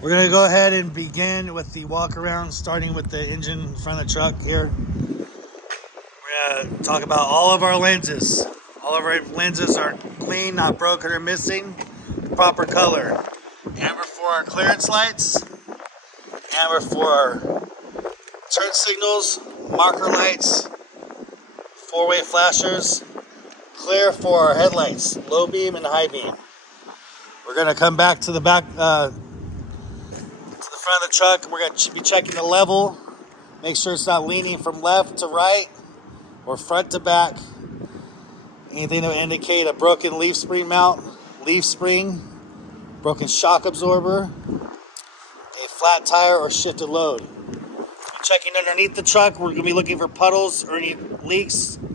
We're gonna go ahead and begin with the walk around, starting with the engine in front of the truck here. We're gonna talk about all of our lenses. All of our lenses are clean, not broken or missing. Proper color. Amber for our clearance lights. Amber for our turn signals, marker lights, four-way flashers. Clear for our headlights, low beam and high beam. We're gonna come back to the back, to the front of the truck. We're gonna be checking the level. Make sure it's not leaning from left to right or front to back. Anything that would indicate a broken leaf spring mount, leaf spring, broken shock absorber, a flat tire or shifted load. Checking underneath the truck, we're going to be looking for puddles or any leaks. We're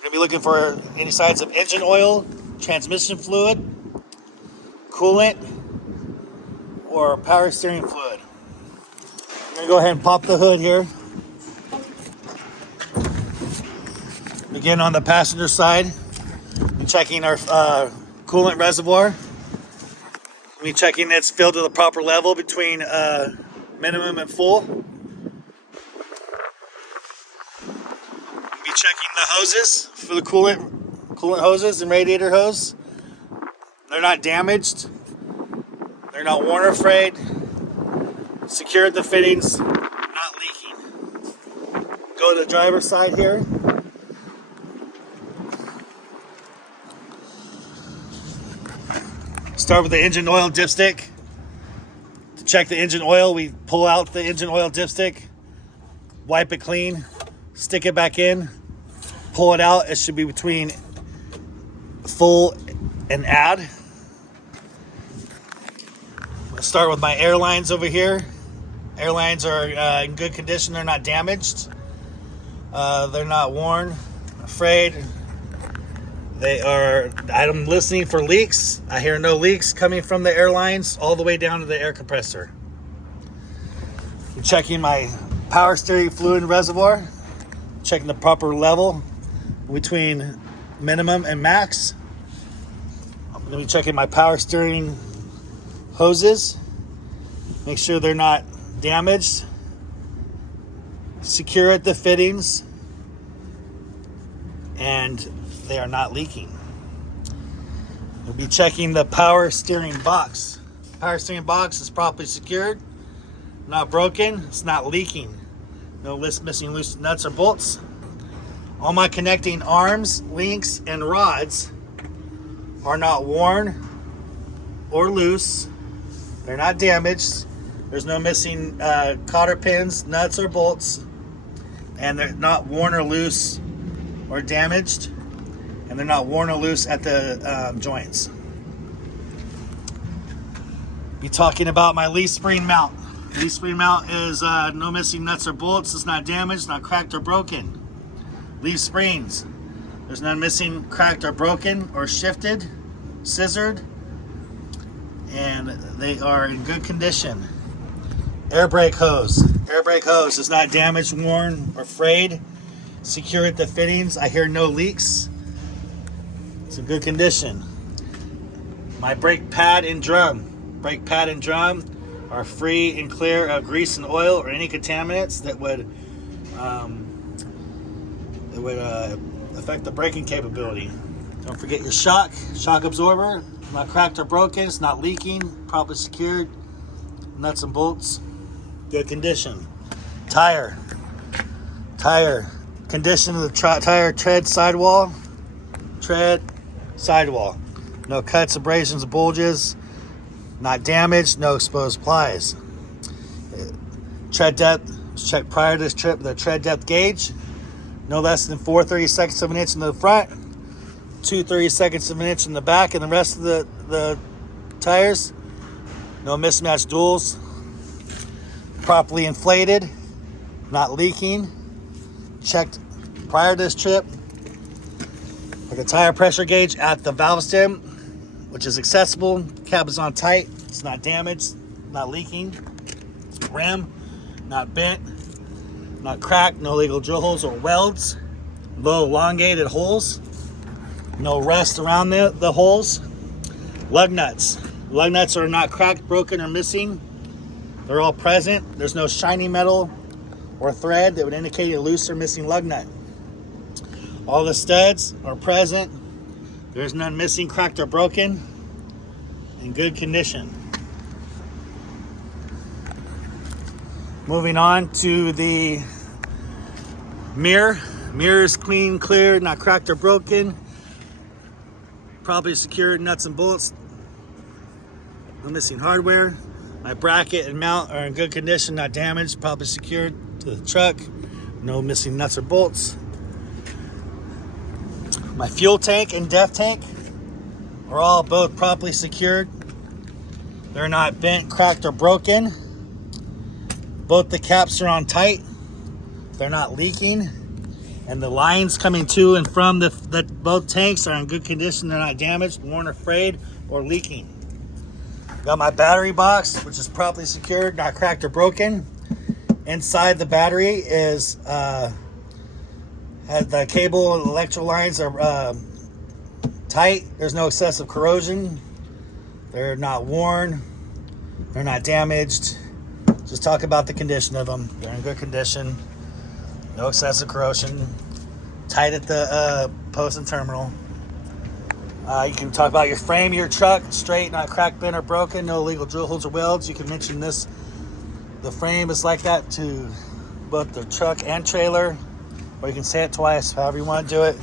going to be looking for any signs of engine oil, transmission fluid, coolant, or power steering fluid. I'm going to go ahead and pop the hood here. Begin on the passenger side. We're checking our coolant reservoir. We're checking it's filled to the proper level between minimum and full. We'll be checking the hoses for the coolant hoses and radiator hose. They're not damaged. They're not worn or frayed. Secured the fittings, not leaking. Go to the driver's side here. Start with the engine oil dipstick. To check the engine oil, we pull out the engine oil dipstick, wipe it clean, stick it back in, pull it out. It should be between full and add. I'll start with my airlines over here. Airlines are in good condition. They're not damaged. They're not worn, frayed. I'm listening for leaks. I hear no leaks coming from the airlines all the way down to the air compressor. I'm checking my power steering fluid reservoir, checking the proper level between minimum and max. I'm going to be checking my power steering hoses, make sure they're not damaged, secure at the fittings, and they are not leaking. We'll be checking the power steering box. Power steering box is properly secured, not broken, it's not leaking. No missing loose nuts or bolts. All my connecting arms, links, and rods are not worn or loose. They're not damaged. There's no missing cotter pins, nuts, or bolts. And they're not worn or loose or damaged. And they're not worn or loose at the joints. Be talking about my leaf spring mount. Leaf spring mount is no missing nuts or bolts. It's not damaged, not cracked or broken. Leaf springs. There's none missing, cracked or broken or shifted, scissored. And they are in good condition. Air brake hose. Air brake hose is not damaged, worn, or frayed. Secure at the fittings. I hear no leaks. It's in good condition. My brake pad and drum. Brake pad and drum are free and clear of grease and oil or any contaminants that would affect the braking capability. Don't forget your shock absorber. Not cracked or broken. It's not leaking. Properly secured. Nuts and bolts. Good condition. Tire. Condition of the tire tread sidewall. Sidewall. No cuts, abrasions, bulges. Not damaged. No exposed plies. Tread depth. Check prior to this trip the tread depth gauge. No less than 4/32 of an inch in the front. 2/32 of an inch in the back, and the rest of the tires. No mismatched duals. Properly inflated. Not leaking. Checked prior to this trip. Like a tire pressure gauge at the valve stem, which is accessible. Cap is on tight. It's not damaged, not leaking. Rim, not bent, not cracked. No illegal drill holes or welds. Low elongated holes. No rust around the holes. Lug nuts. Lug nuts are not cracked, broken, or missing. They're all present. There's no shiny metal or thread that would indicate a loose or missing lug nut. All the studs are present. There's none missing, cracked, or broken. In good condition. Moving on to the mirror. Mirror is clean, clear, not cracked or broken. Properly secured nuts and bolts. No missing hardware. My bracket and mount are in good condition, not damaged. Properly secured to the truck. No missing nuts or bolts. My fuel tank and def tank are all both properly secured. They're not bent, cracked, or broken. Both the caps are on tight. They're not leaking. And the lines coming to and from both tanks are in good condition. They're not damaged, worn, or frayed, or leaking. Got my battery box, which is properly secured, not cracked or broken. Inside the battery is the cable and electrical lines are tight. There's no excessive corrosion. They're not worn. They're not damaged. Just talk about the condition of them. They're in good condition. No excessive corrosion. Tight at the post and terminal. You can talk about your frame, your truck, straight, not cracked, bent, or broken. No illegal drill holes or welds. You can mention this. The frame is like that to both the truck and trailer. Or you can say it twice, however you want to do it.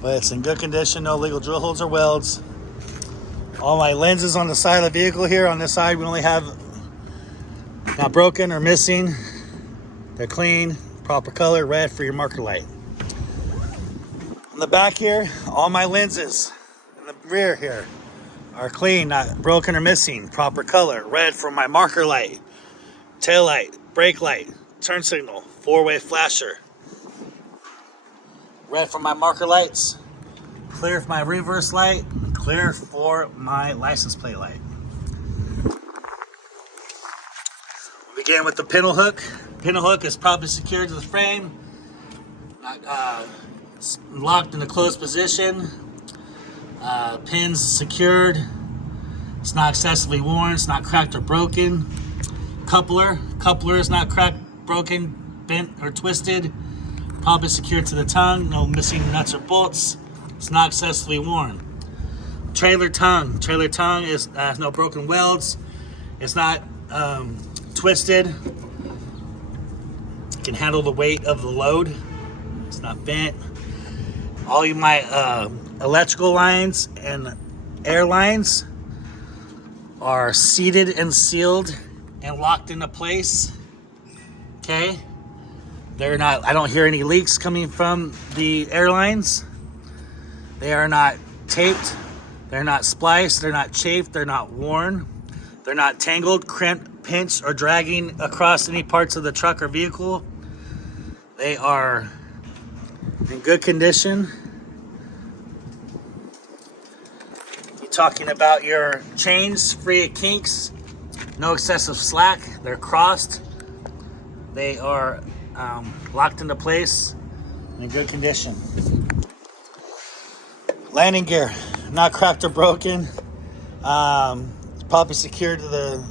But it's in good condition. No illegal drill holes or welds. All my lenses on the side of the vehicle here. On this side, we only have not broken or missing. They're clean, proper color, red for your marker light. On the back here, all my lenses in the rear here are clean, not broken or missing, proper color, red for my marker light, tail light, brake light, turn signal, four-way flasher. Red for my marker lights, clear for my reverse light, clear for my license plate light. We'll begin with the pintle hook. Pintle hook is properly secured to the frame, locked in a closed position. Pins secured. It's not excessively worn. It's not cracked or broken. Coupler is not cracked, broken, bent, or twisted. Properly secured to the tongue. No missing nuts or bolts. It's not excessively worn. Trailer tongue has no broken welds. It's not twisted. It can handle the weight of the load. It's not bent. All my electrical lines and air lines are seated and sealed and locked into place. Okay? I don't hear any leaks coming from the airlines. They are not taped. They're not spliced. They're not chafed. They're not worn. They're not tangled, crimped, pinched, or dragging across any parts of the truck or vehicle. They are in good condition. You're talking about your chains, free of kinks, no excessive slack. They're crossed. They are locked into place in good condition. Landing gear, not cracked or broken. It's probably secured to the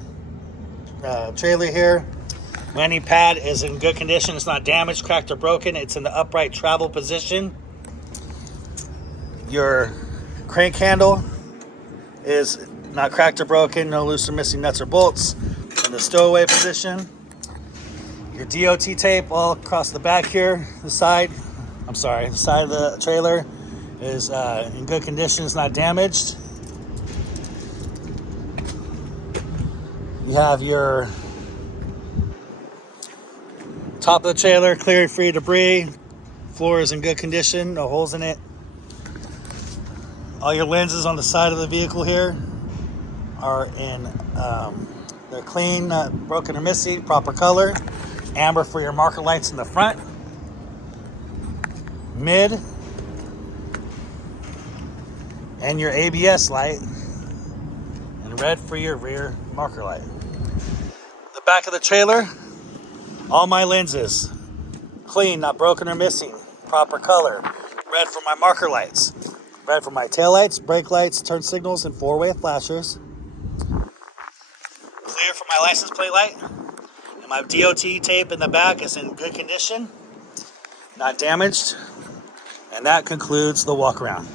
trailer here. Landing pad is in good condition. It's not damaged, cracked, or broken. It's in the upright travel position. Your crank handle is not cracked or broken. No loose or missing nuts or bolts. In the stowaway position. Your DOT tape all across the back here. The side of the trailer is in good condition. It's not damaged. You have your top of the trailer clear, free of debris. Floor is in good condition, no holes in it. All your lenses on the side of the vehicle here are they're clean, not broken or missing, proper color. Amber for your marker lights in the front, mid, and your ABS light, and red for your rear marker light. The back of the trailer, all my lenses, clean, not broken or missing, proper color. Red for my marker lights, red for my tail lights, brake lights, turn signals, and four-way flashers. here for my license plate light. And my DOT tape in the back is in good condition, not damaged. And that concludes the walk around.